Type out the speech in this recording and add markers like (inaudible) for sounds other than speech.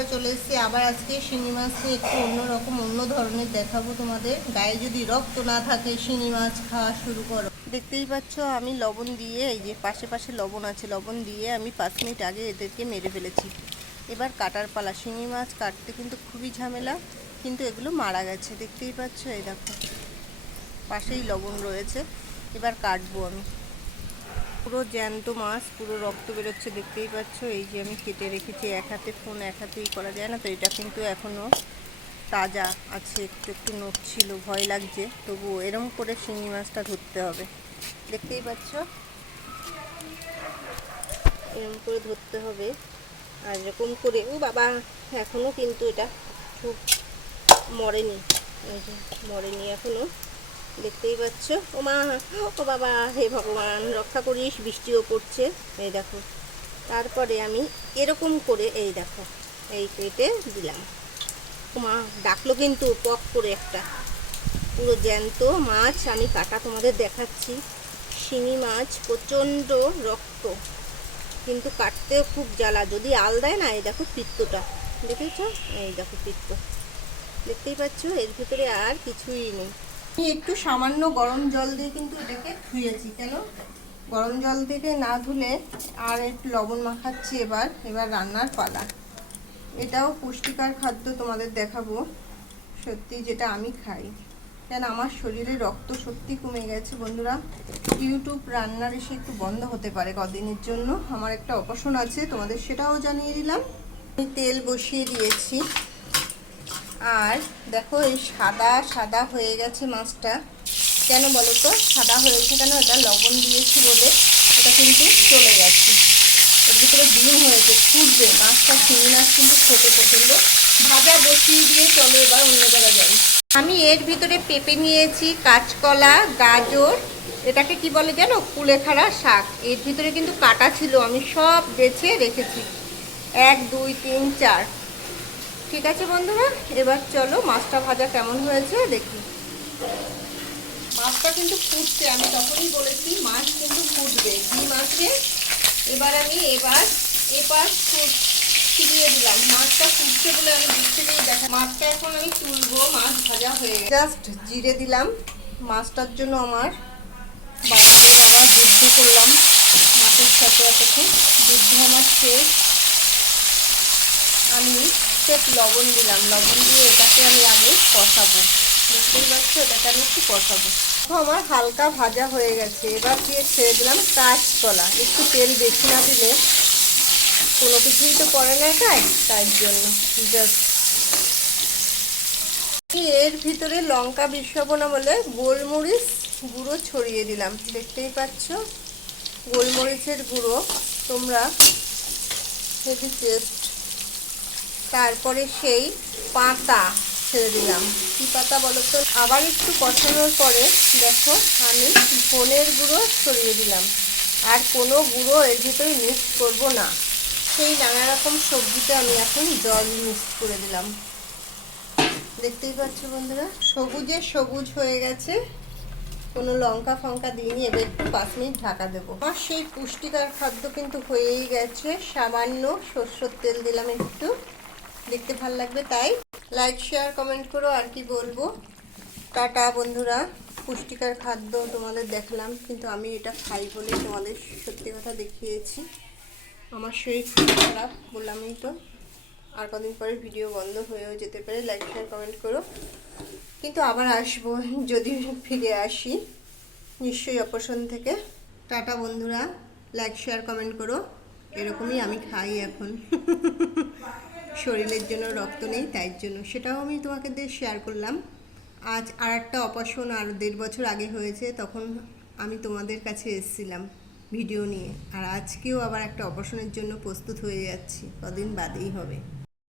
ঘরে চলে এসেছি। আবার আজকে শিঙি মাছ নিয়ে একটু অন্যরকম, অন্য ধরনের দেখাবো তোমাদের। গায়ে যদি রক্ত না থাকে, শিঙি মাছ খাওয়া শুরু করো। দেখতেই পাচ্ছ, আমি লবণ দিয়ে, এই যে পাশে পাশে লবণ আছে, লবণ দিয়ে আমি পাঁচ মিনিট আগে এদেরকে মেরে ফেলেছি। এবার কাটার পালা। শিঙি মাছ কাটতে কিন্তু খুবই ঝামেলা, কিন্তু এগুলো মারা গেছে। দেখতেই পাচ্ছ, এই দেখো, পাশেই লবণ রয়েছে। এবার কাটবো আমি। পুরো জ্যান্ত মাছ, পুরো রক্ত বেরোচ্ছে, দেখতেই পাচ্ছ। এই যে আমি কেটে রেখেছি, এক হাতে ফোন এক হাতেই করা যায় না তো। এটা কিন্তু এখনও তাজা আছে, একটু একটু নড়ছিল, ভয় লাগছে। তবুও এরম করে শিঙি মাছটা ধরতে হবে। দেখতেই পাচ্ছ? এরম করে ধরতে হবে। আর এরকম করে, ও বাবা এখনও কিন্তু এটা খুব মরেনি। এই যে মরেনি এখনও দেখতেই পাচ্ছ। ও মা, ও বাবা, হে ভগবান, রক্ষা করিস, বৃষ্টিও পড়ছে। এই দেখো। তারপরে আমি এরকম করে, এই দেখো, এই কেটে দিলাম। ও মা, ডাকলো কিন্তু পক করে একটা। পুরো জ্যান্ত মাছ আমি কাটা তোমাদের দেখাচ্ছি। শিঙি মাছ, প্রচণ্ড রক্ত। কিন্তু কাটতেও খুব জ্বালা। যদি আল দেয় না, এই দেখো পিত্তটা। দেখেছ? এই দেখো পিত্ত। দেখতেই পাচ্ছ? এর ভিতরে আর কিছুই নেই। আমি একটু সামান্য গরম জল দিয়ে কিন্তু এটাকে ধুয়েছি, কেন? গরম জল থেকে না ধুলে আর একটু লবণ মাখাচ্ছি এবার এবার রান্নার পালা। এটাও পুষ্টিকর খাদ্য তোমাদের দেখাবো, সত্যি যেটা আমি খাই। কেন, আমার শরীরে রক্ত সত্যি কমে গেছে বন্ধুরা। ইউটিউব রান্নার এসে একটু বন্ধ হতে পারে কদিনের জন্য। আমার একটা অপারেশন আছে, তোমাদের সেটাও জানিয়ে দিলাম। আমি তেল বসিয়ে দিয়েছি। আর দেখো এই সাদা সাদা হয়ে গেছে মাছটা। কেন বলো তো? সাদা হয়েছে কেন? এটা লবণ দিয়েছি বলে এটা কিন্তু চলে গেছে। এর ভিতরে ডিম হয়েছে, ফুটবে। মাছটা শিঙি মাছ কিন্তু ছোটো প্রচণ্ড ভাজা বসিয়ে দিয়ে চলো এবার অন্য জায়গায় যাই। আমি এর ভিতরে পেঁপে নিয়েছি, কাঁচকলা, গাজর, এটাকে কি বলে জানো? কুলেখাড়া শাক। এর ভিতরে কিন্তু কাটা ছিল। আমি সব বেছে রেখেছি। এক, দুই, তিন, চার। ঠিক আছে বন্ধুরা, এবার চলো মাছটা ভাজা কেমন হয়েছে দেখি। মাছটা কিন্তু ফুটছে, আমি তখনই বলেছি মাছ কিন্তু ফুটবে। ঘি মাছে এবার আমি এবার এবার ফিরিয়ে দিলাম। মাছটা ফুটছে বলে আমি দূর থেকেই দেখা, মাছটা এখন আমি তুলবো, মাছ ভাজা হয়ে জাস্ট জিরে দিলাম। মাছটার জন্য আমার বাড়িতে আবার যুদ্ধ করলাম। মাছের সাথে এতক্ষণ যুদ্ধ আমার শেষ। আমি সেট লবণ দিলাম। লবণ দিয়ে এটাকে আমি আগে কষাবো। দেখতেই পাচ্ছ এটাকে আমি একটু কষাবো। আমার হালকা ভাজা হয়ে গেছে। এবার দিয়ে ছেড়ে দিলাম কাঁচকলা। একটু তেল বেশি না দিলে কোনো কিছুই তো পড়ে না এটাই তার জন্য জাস্ট এর ভিতরে লঙ্কা না বলে গোলমরিচ গুঁড়ো ছড়িয়ে দিলাম। দেখতেই পাচ্ছ? গোলমরিচের গুঁড়ো। তোমরা হেভি টেস্ট তারপরে সেই পাতা ছেড়ে দিলাম। কী পাতা বলো তো? আবার একটু কষানোর পরে দেখো আমি ধনের গুঁড়ো ছড়িয়ে দিলাম। আর কোনো গুঁড়ো এর ভিতরে মিক্স করব না। সেই নানা রকম সবজিতে আমি এখন জল মিক্স করে দিলাম। দেখতেই পাচ্ছ বন্ধুরা? সবুজে সবুজ হয়ে গেছে। কোনো লঙ্কা ফঙ্কা দিইনি, এবার একটু পাঁচ মিনিট ঢাকা দেবো। আর সেই পুষ্টিকর খাদ্য কিন্তু হয়েই গেছে। সামান্য সর্ষের তেল দিলাম একটু। দেখতে ভালো লাগবে, তাই লাইক শেয়ার কমেন্ট করো আর কি বলব। টাটা বন্ধুরা, পুষ্টিকর খাদ্য তোমাদের দেখলাম, কিন্তু আমি এটা খাই বলে তোমাদের সত্যি কথা দেখিয়েছি। আমার শরীর খুব খারাপ বললামই তো। আর কদিন পরে ভিডিও বন্ধ হয়েও যেতে পারে লাইক শেয়ার কমেন্ট করো। কিন্তু আবার আসব, যদি ফিরে আসি, নিশ্চয়ই অপারেশন থেকে। টাটা বন্ধুরা লাইক শেয়ার কমেন্ট করো। এরকমই আমি খাই এখন। (laughs) শরীরের জন্য রক্ত নেই, তাই জন্য। সেটাও আমি তোমাকে দিয়ে শেয়ার করলাম। আজ আর একটা অপারেশন আর দেড় বছর আগে হয়েছে, তখন আমি তোমাদের কাছে এসেছিলাম ভিডিও নিয়ে। আর আজকেও আবার একটা অপারেশনের জন্য প্রস্তুত হয়ে যাচ্ছি। কদিন বাদেই হবে।